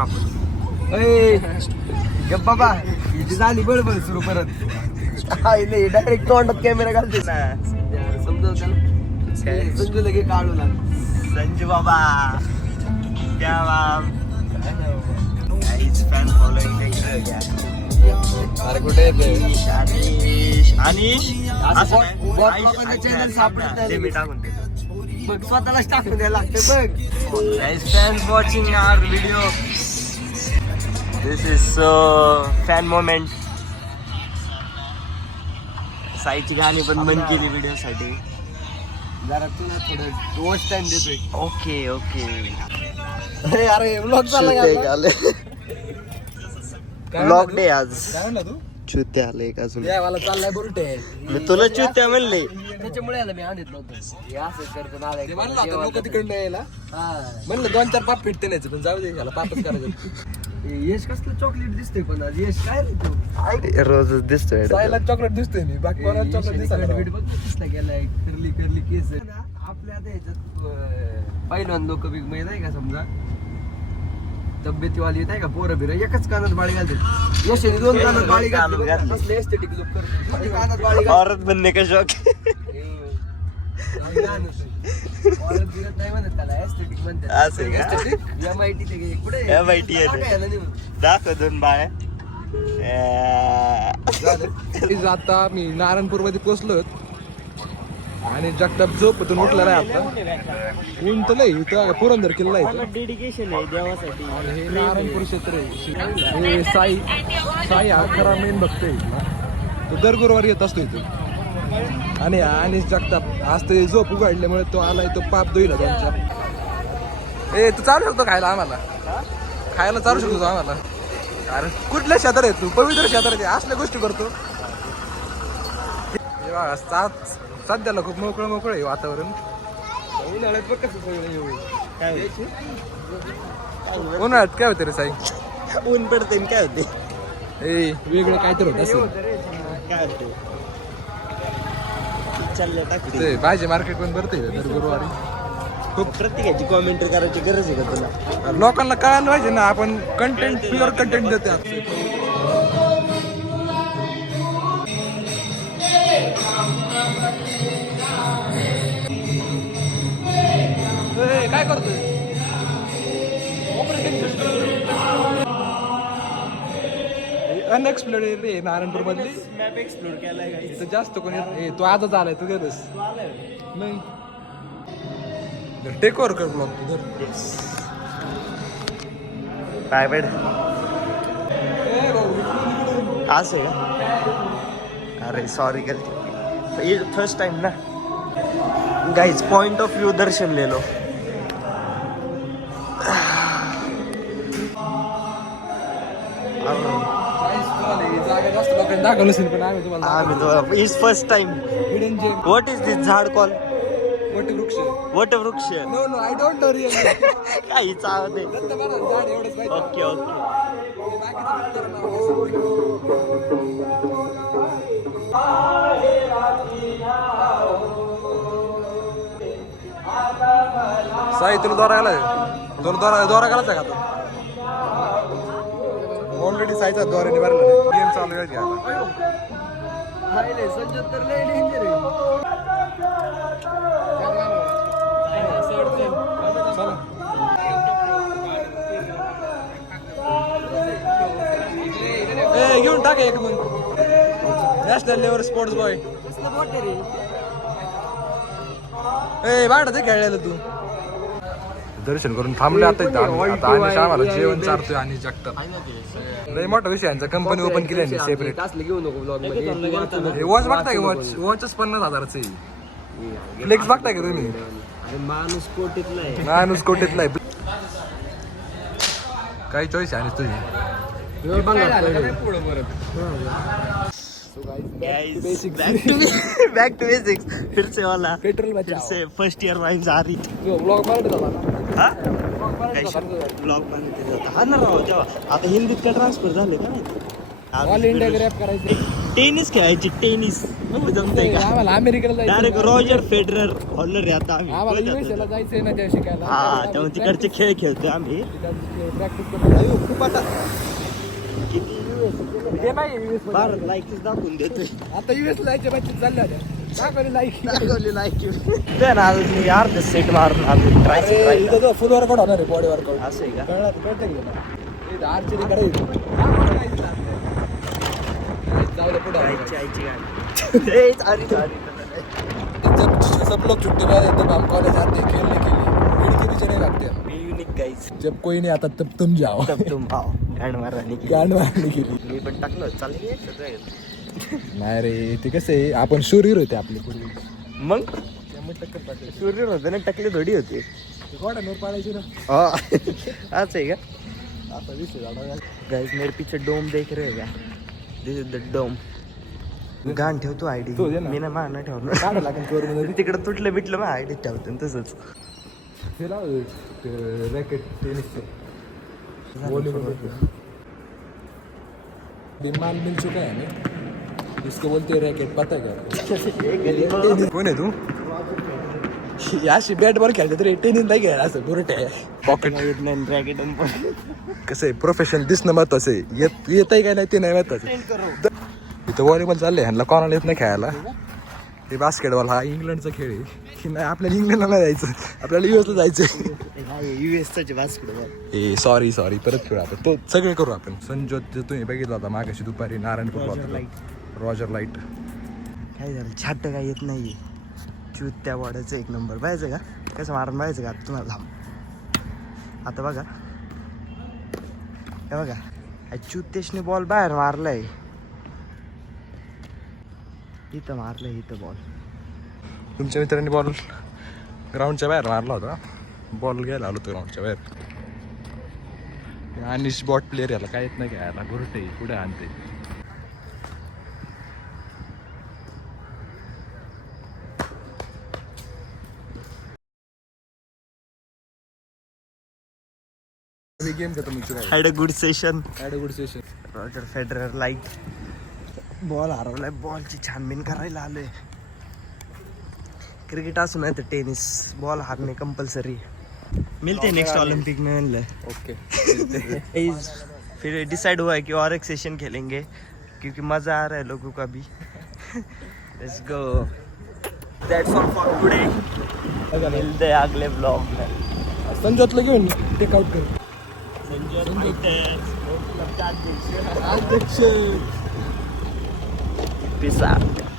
आपण. ए गप बाबा हिची झाली बळबळ सुरू परत आईले डायरेक्ट तोंडात कॅमेरा घालते ना समजव त्याला संजू लगे काढू लाग संजू बाबा क्या बाब फॅन फॉलोइंग अरे कुठे येते अनिश चॅनल सापडत नाही मी टाकून देतो. मग स्वतःलाच टाकून द्यायला लागते बघ. Guys, fans watching our video. This is fan moment. साईची गाणी पण बंद केली व्हिडिओ साठी. जरा तुला थोडं वॉच टाइम देतोय. Okay okay. अरे व्लॉग चालला ब्लॉग डे आज. काय म्हणला तू चुत्या आले एक अजून. मला चाललाय बुरटे मी तुला चुत्या म्हणले. त्याच्यामुळे याला मी आणत नव्हतं हे असं करतो ना लोक तिकडे नाही यायला म्हणलं 2-4 पाप फिटते नाही पण जाऊ दे याला पापच करायचं. यश कसलं चॉकलेट दिसतोय पण आज यश काय रे तू रोजच दिसतोय. सायला चॉकलेट दिसतोय मी बाकी कोणाला चॉकलेट दिसला गेलाय करली करली केस आपल्या आता ह्याच्यात पहिलवान लोक बिग माहित आहे का समजा तब्येतीवाली येत आहे का पोरं बिरं एकच कानात बाळी घालते यशने 2 कानात बाळी घातली एस्थेटिक लुक करते कानात बाळी औरत बनने का शौक. औरत बिरत नाही म्हणत त्याला एस्थेटिक म्हणतात. असं का? MIT ते कुठे MIT आहे. दाखव 2 बाळ्या. आता मी नारायणपूर मध्ये पोहोचलो आणि जगताप झोपेतून उठला आहे आता ऊन तर नाही इथं पुरंदर किल्ला आहे डेडिकेशन आहे देवासाठी. आणि हे नारायणपूर क्षेत्र आहे. हे साई हा खरा मेन भक्त आहे तो दर गुरुवारी येत असतो इथे. आणि जगताप आज ते झोप उघडल्यामुळे तो आलाय तो पाप धुईला त्यांच्या. ए तू चालू शकतो खायला आम्हाला खायला चालू शकतो आम्हाला. अरे कुठल्या शेतात आहे तू पवित्र शेतात आहे असल्या गोष्टी करतो. सध्याला खूप मोकळं आहे वातावरण. उन्हाळ्यात बघ कसं सगळं उन्हाळ्यात काय होते रे साई ऊन पडते काय होते. ए वेगळं काय तर होत असं काय होते चाललं टाकते. ते भाजी मार्केट पण भरते दर गुरुवारी. खूप प्रत्येकाची कॉमेंट्री करायची गरज आहे का तुला. लोकांना कळायला पाहिजे ना आपण कंटेंट प्युअर कंटेंट देतो. काय करतोय अनएक्सप्लोर्ड रे नारायणपूर मधली मॅप एक्सप्लोर केलाय इथं जास्त कोणी तो आजच आलाय तू गेलस नाही टेक ओव्हर कर ब्लॉग तू धर. काय बेड असं का. अरे सॉरी गलती फर्स्ट टाइम ना गाइस. पॉइंट ऑफ व्यू दर्शन ले लो. Is first time. What is this झाड कॉल. वटवृक्ष. No no I don't know really काही चावते. Okay okay. साई तुला दोरा गेलाय तुला दोरा घालायचा का तो ऑलरेडी साईचा द्वारे निभारला गेम चालू आहे घेऊन टाक एक मग नॅशनल लेवल स्पोर्ट्स बॉय. ए बाहेर ते खेळलेलं तू. दर्शन करून थांबले आता आणि आम्हाला जेवण चारतोय आणि जगतात लय मोठा विषय यांचा. कंपनी ओपन केली आहे सेपरेट. वॉच बघताय का वॉच. वॉचच 50,000च आहे. फ्लेक्स बघताय का तुम्ही. माणूस कोटीतला आहे. माणूस कोटीतला आहे. काही चॉईस आहे आणि तुझी बैक टू बेसिक्स. फिर से वाला पेट्रोल फिर से फर्स्ट ईयर वाइब्स आ रही थी. ब्लॉग ब्लॉग बनवते हा ना राव तेव्हा. आता हिंदीत काय ट्रान्सफर झाले का नाही. ऑल इंडिया ग्रॅप करायचं. टेनिस खेळायची टेनिस जमतंय का आम्हाला अमेरिकेला जायचं डायरेक्ट रॉजर फेडरर हॉलर आहे आता आम्हाला आम्ही USA ला जायचंय ना त्या शिकायला हा त्यामुळे तिकडचे खेळ खेळतोय आम्ही प्रॅक्टिस खूप आता किती ते नाही US मध्ये. फार लाईक्स दाखवून देतोय आता US ला जायच्या बॅचेस चालल्या होत्या दाखवली लाईक ते ना आज मी अर्ध सेट मारून आलो ट्राय इथं फुल वर्कआउट होणार आहे बॉडी वर्कआउट असं आहे का कळतं की तुला? आर्चरी करायची जाऊ दे पुढे आईची गाडी ए, sorry, sorry. जब सब लोग छुट्टी में रहते तो हम कॉलेज आते हैं खेलने के लिए लड़के भी चले लगते हैं मी युनिक गाईज जब कोई नहीं आता तब तुम जाओ तब तुम आओ गांड मारणी गांड मारने के लिए मी पण टाकलं चालेल सगळं नाही रे ते कसं आहे आपण शूरीर होते आपले पूर्वी मग त्यामुळे टक्कर टाकले सूर्य होते ना टकले थोडी होते गोडा नोर पाडायची ना हा असं आहे का आता विषय झाला गाइस मेरे पीछे डोम देख रहे हो क्या दिस इज द डोम गाण ठेवतो आयडी तो दे ना. मी ना मान ठेवणार काढा लागेल चोरमध्ये तिकडे तुटलं बिटलं मग आयडी ठेवतो तसंच हे लाव रॅकेट टेनिसचं वॉलीबॉल माल मिल चुका है हमें इसको बोलते हैं रैकेट पता है क्या कोण आहे तू याशी बॅट बॉल खेळते तरी टेनिस नाही खेळा असं बुरट आहे पॉकेट येत नाही रॅकेट कसं आहे प्रोफेशनल दिसणं महत्वाचं आहे येत आहे काय नाही ते नाही महत्वाचं इथं व्हॉलीबॉल चाललंय ह्यांना कोणाला येत नाही खेळायला हे बास्केटबॉल हा इंग्लंडचा खेळ आहे की नाही आपल्याला इंग्लंडला नाही जायचं आपल्याला युएसला जायचं युएसचा बास्केटबॉल ए सॉरी परत खेळू आपण तो सगळे करू आपण संजोत जे तुम्ही बघितला होता मागाशी दुपारी नारायणपूर रॉजर लाईट काय झालं छाट काय येत नाही चूत त्या वाड्याचं एक नंबर पाहायचं का कसं मारून पाहायचं का आता तुम्हाला आता बघा हे बघा चूत तेशने बॉल बाहेर मारलाय इथं मारलंय इथं बॉल तुमच्या मित्रांनी बॉल ग्राउंडच्या बाहेर मारला होता बॉल घ्यायला आलो होतो ग्राउंडच्या बाहेर आणि बॉट प्लेअर याला काय येत नाही घ्यायला गुरटे पुढे आणते गेम खतम हो चुका हॅड अ गुड सेशन है good session Roger Federer light ball हरवलाय बॉलची छानबीन करायला आलोय क्रिकेट असू नाही तर टेनिस बॉल हारने कंपलसरी मिलते नेक्स्ट ओलंपिक में मिल ओके फिर डिसाइड हुआ है कि और एक सेशन खेलेंगे क्योंकि मज़ा आ रहा है लोगों का भी let's go that's all for today मिलते हैं अगले ब्लॉग में संजोतला घेऊन टेक आउट कर Peace out.